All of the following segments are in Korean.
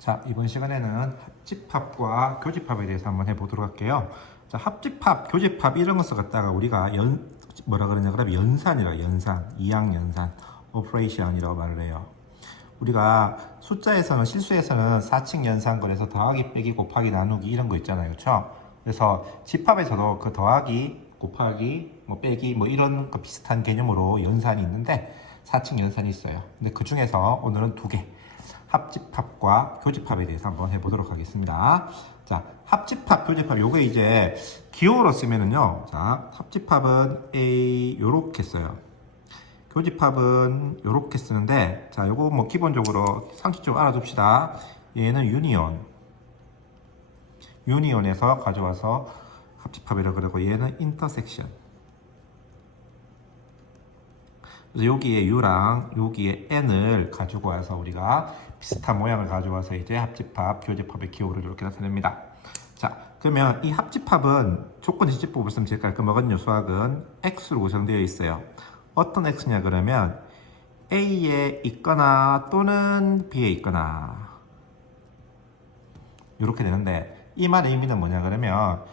자, 이번 시간에는 합집합과 교집합에 대해서 한번 해보도록 할게요. 자, 합집합, 교집합 이런 것을 갖다가 우리가 뭐라 그러냐 그러면 연산, 이항연산, 오퍼레이션이라고 말을 해요. 우리가 숫자에서는 실수에서는 4층 연산 그래서 더하기, 빼기, 곱하기, 나누기 이런 거 있잖아요, 그렇죠? 그래서 집합에서도 그 더하기, 곱하기, 빼기 이런 거 비슷한 개념으로 연산이 있는데 4층 연산이 있어요. 근데 그 중에서 오늘은 두 개. 합집합과 교집합에 대해서 한번 해보도록 하겠습니다. 자, 합집합, 교집합, 요게 이제 기호로 쓰면은요. 자, 합집합은 A 요렇게 써요. 교집합은 요렇게 쓰는데, 자, 요거 기본적으로 상식적으로 알아둡시다. 얘는 유니온에서 가져와서 합집합이라고 그러고, 얘는 인터섹션. 그래서 여기에 U랑 여기에 N을 가지고 와서 우리가 비슷한 모양을 가져와서 이제 합집합, 교집합의 기호를 이렇게 나타냅니다. 자, 그러면 이 합집합은 조건 지지법을 쓰면 제일 깔끔하거든요. 수학은 X로 구성되어 있어요. 어떤 X냐 그러면 A에 있거나 또는 B에 있거나 이렇게 되는데 이 말의 의미는 뭐냐 그러면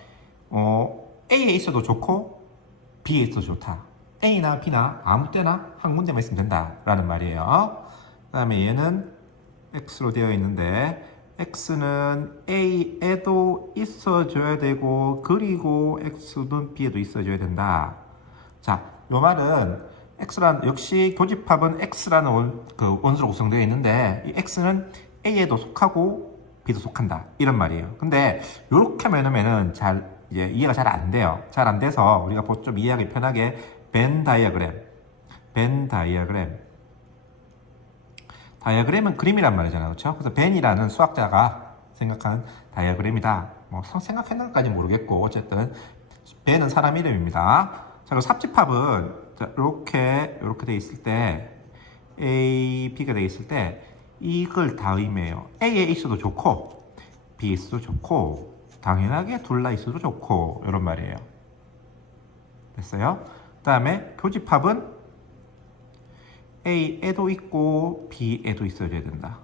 A에 있어도 좋고 B에 있어도 좋다. A나 B나 아무 때나 한 군데만 있으면 된다라는 말이에요. 그 다음에 얘는 X로 되어 있는데 X는 A에도 있어줘야 되고 그리고 X는 B에도 있어줘야 된다. 자, 요 말은 역시 교집합은 X라는 원수로 구성되어 있는데 이 X는 A에도 속하고 B도 속한다 이런 말이에요. 근데 요렇게 하면은 이제 이해가 잘 안 돼요. 잘 안 돼서 우리가 좀 이해하기 편하게 벤 다이어그램은 그림이란 말이잖아요, 그렇죠? 그래서 벤이라는 수학자가 생각한 다이어그램이다. 생각했는 것까지 모르겠고 어쨌든 벤은 사람 이름입니다. 자, 그리고 합집합은 이렇게 돼 있을 때 A, B가 돼 있을 때 이걸 다 의미해요. A에 있어도 좋고 B에 있어도 좋고 당연하게 둘 다 있어도 좋고 이런 말이에요. 됐어요? 그 다음에 교집합은 A에도 있고 B에도 있어줘야 된다.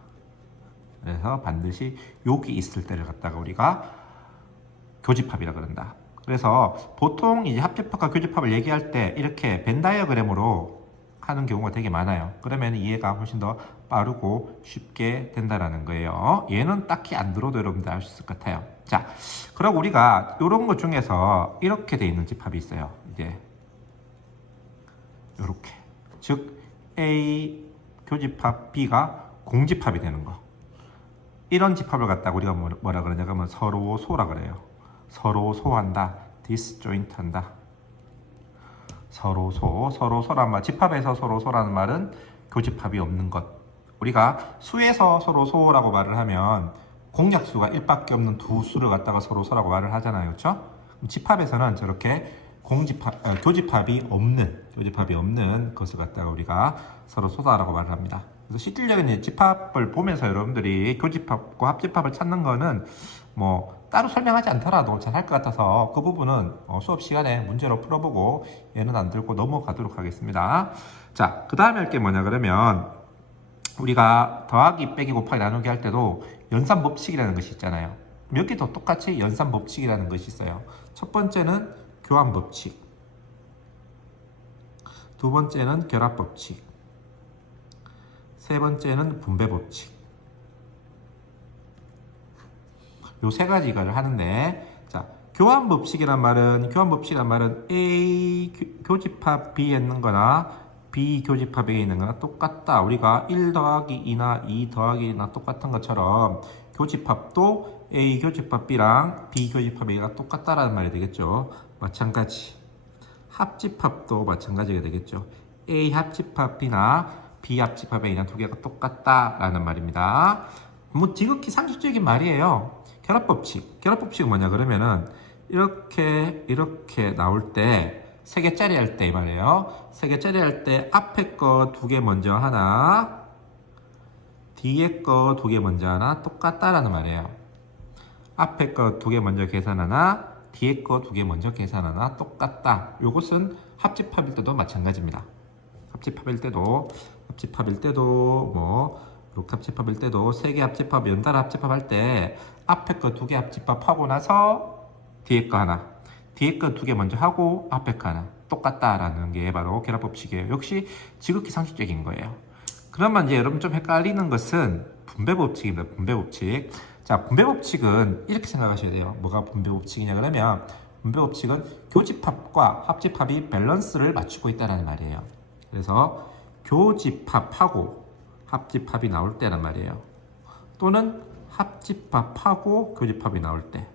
그래서 반드시 여기 있을 때를 갖다가 우리가 교집합이라 그런다. 그래서 보통 이제 합집합과 교집합을 얘기할 때 이렇게 벤 다이어그램으로 하는 경우가 되게 많아요. 그러면 이해가 훨씬 더 빠르고 쉽게 된다라는 거예요. 얘는 딱히 안 들어도 여러분들 알 수 있을 것 같아요. 자, 그리고 우리가 이런 것 중에서 이렇게 돼 있는 집합이 있어요. 이제 이렇게, 즉 A 교집합 B가 공집합이 되는 거. 이런 집합을 갖다가 우리가 뭐라 그러냐 그러면 서로 소라 그래요. 서로 소한다, disjoint 한다. 서로 소란 말, 집합에서 서로 소라는 말은 교집합이 없는 것. 우리가 수에서 서로 소라고 말을 하면 공약수가 1밖에 없는 두 수를 갖다가 서로 소라고 말을 하잖아요, 그렇죠? 집합에서는 저렇게 교집합이 없는 것을 갖다가 우리가 서로 소다라고 말을 합니다. 그래서 실질적인 집합을 보면서 여러분들이 교집합과 합집합을 찾는 거는 따로 설명하지 않더라도 잘 할 것 같아서 그 부분은 수업 시간에 문제로 풀어보고 얘는 안 들고 넘어가도록 하겠습니다. 자, 그 다음에 할 게 뭐냐 그러면 우리가 더하기, 빼기, 곱하기, 나누기 할 때도 연산법칙이라는 것이 있잖아요. 몇 개 더 똑같이 연산법칙이라는 것이 있어요. 첫 번째는 교환법칙, 두 번째는 결합법칙, 세 번째는 분배법칙. 요 세 가지를 하는데, 자, 교환법칙이란 말은 A 교집합 B에 있는 거나 B 교집합에 있는 거나 똑같다. 우리가 1 더하기 2나 2 더하기 2나 똑같은 것처럼 교집합도 A 교집합 B랑 B 교집합 A가 똑같다라는 말이 되겠죠. 마찬가지. 합집합도 마찬가지가 되겠죠. A 합집합 B나 B 합집합 A나 두 개가 똑같다라는 말입니다. 지극히 상식적인 말이에요. 결합법칙은 뭐냐 그러면은 이렇게 나올 때 세 개짜리 할 때 이 말이에요. 세 개짜리 할 때 앞에 거 두 개 먼저 하나, 뒤에 거 두 개 먼저 하나 똑같다라는 말이에요. 앞에 거 두 개 먼저 계산하나, 뒤에 거 두 개 먼저 계산하나 똑같다. 이것은 합집합일 때도 마찬가지입니다. 합집합일 때도 이렇게 합집합일 때도 세 개 합집합, 연달아 합집합 할 때 앞에 거 두 개 합집합하고 나서 뒤에 거 하나, 뒤에 거 두 개 먼저 하고 앞에 거 하나 똑같다라는 게 바로 결합 법칙이에요. 역시 지극히 상식적인 거예요. 그러면 이제 여러분 좀 헷갈리는 것은 분배 법칙입니다. 분배 법칙. 자, 분배 법칙은 이렇게 생각하셔야 돼요. 뭐가 분배 법칙이냐 그러면 분배 법칙은 교집합과 합집합이 밸런스를 맞추고 있다는 말이에요. 그래서 교집합하고 합집합이 나올 때란 말이에요. 또는 합집합하고 교집합이 나올 때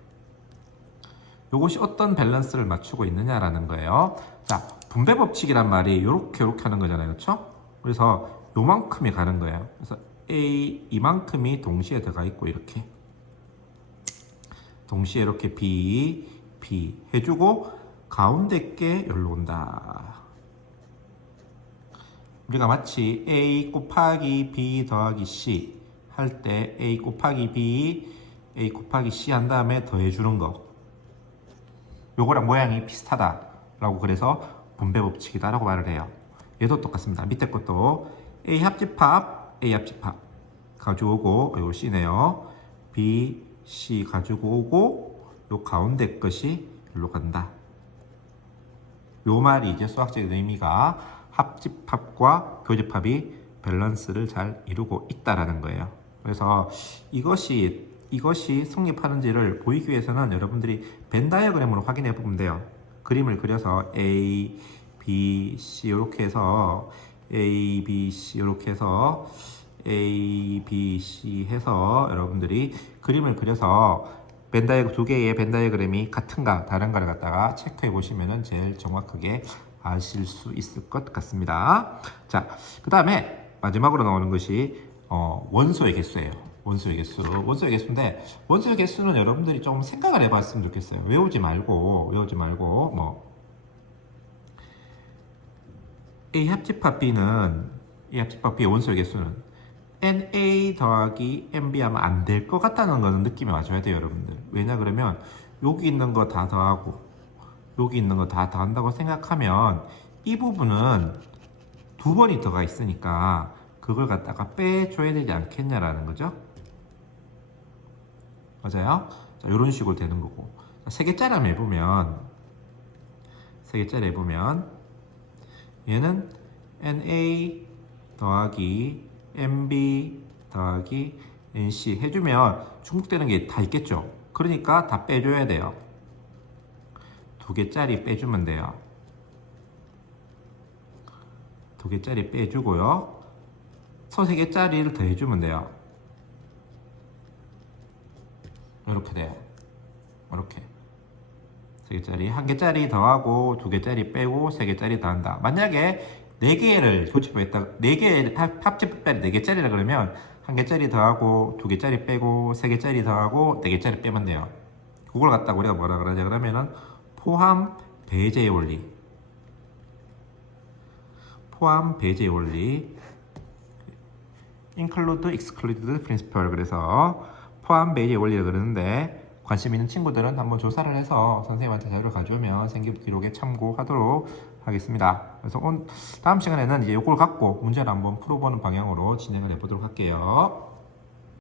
이것이 어떤 밸런스를 맞추고 있느냐라는 거예요. 자, 분배 법칙이란 말이 이렇게 하는 거잖아요. 그렇죠? 그래서 요만큼이 가는 거예요. 그래서 A 이만큼이 동시에 들어가 있고 이렇게 동시에 이렇게 B 해주고 가운데 게 여기로 온다. 우리가 마치 A 곱하기 B 더하기 C 할 때 A 곱하기 B, A 곱하기 C 한 다음에 더해주는 거. 요거랑 모양이 비슷하다라고 그래서 분배 법칙이다라고 말을 해요. 얘도 똑같습니다. 밑에 것도 A 합집합, A 합집합 가지고 오고 요 C네요. B, C 가지고 오고 요 가운데 것이 여기로 간다. 요 말이 이제 수학적인 의미가 합집합과 교집합이 밸런스를 잘 이루고 있다라는 거예요. 그래서 이것이 성립하는지를 보이기 위해서는 여러분들이 벤 다이어그램으로 확인해 보면 돼요. 그림을 그려서 A, B, C 이렇게 해서 A, B, C 이렇게 해서 A, B, C 해서 여러분들이 그림을 그려서 두 개의 벤 다이어그램이 같은가 다른가를 갖다가 체크해 보시면은 제일 정확하게 아실 수 있을 것 같습니다. 자, 그 다음에 마지막으로 나오는 것이 원소의 개수예요. 원소의 개수인데 원소의 개수는 여러분들이 좀 생각을 해봤으면 좋겠어요. 외우지 말고 뭐 A 합집합 B는 A 합집합 B의 원소의 개수는 NA 더하기 NB 하면 안 될 것 같다는 거는 느낌이 와줘야 돼요, 여러분들. 왜냐 그러면 여기 있는 거 다 더하고 여기 있는 거 다 더한다고 생각하면 이 부분은 두 번이 들어가 있으니까 그걸 갖다가 빼줘야 되지 않겠냐라는 거죠. 맞아요? 자, 이런 식으로 되는 거고. 세 개짜리 한번 해보면 얘는 NA 더하기 NB 더하기 NC 해주면 중복되는 게 다 있겠죠. 그러니까 다 빼줘야 돼요. 두 개짜리 빼주면 돼요. 두 개짜리 빼주고요. 세 개짜리를 더 해주면 돼요. 이렇게 돼요. 이렇게 세 개짜리, 한 개짜리 더하고 두 개짜리 빼고 세 개짜리 더한다. 만약에 네 개를 교집합했다, 네 개 합집합짜리 네 개짜리라 그러면 한 개짜리 더하고 두 개짜리 빼고 세 개짜리 더하고 네 개짜리 빼면 돼요. 그걸 갖다가 우리가 뭐라 그러냐 그러면은 포함 배제의 원리. include exclude principle. 그래서 포함 배제의 원리를 그러는데 관심 있는 친구들은 한번 조사를 해서 선생님한테 자료를 가져오면 생기 기록에 참고하도록 하겠습니다. 그래서 다음 시간에는 이제 이걸 갖고 문제를 한번 풀어보는 방향으로 진행을 해보도록 할게요.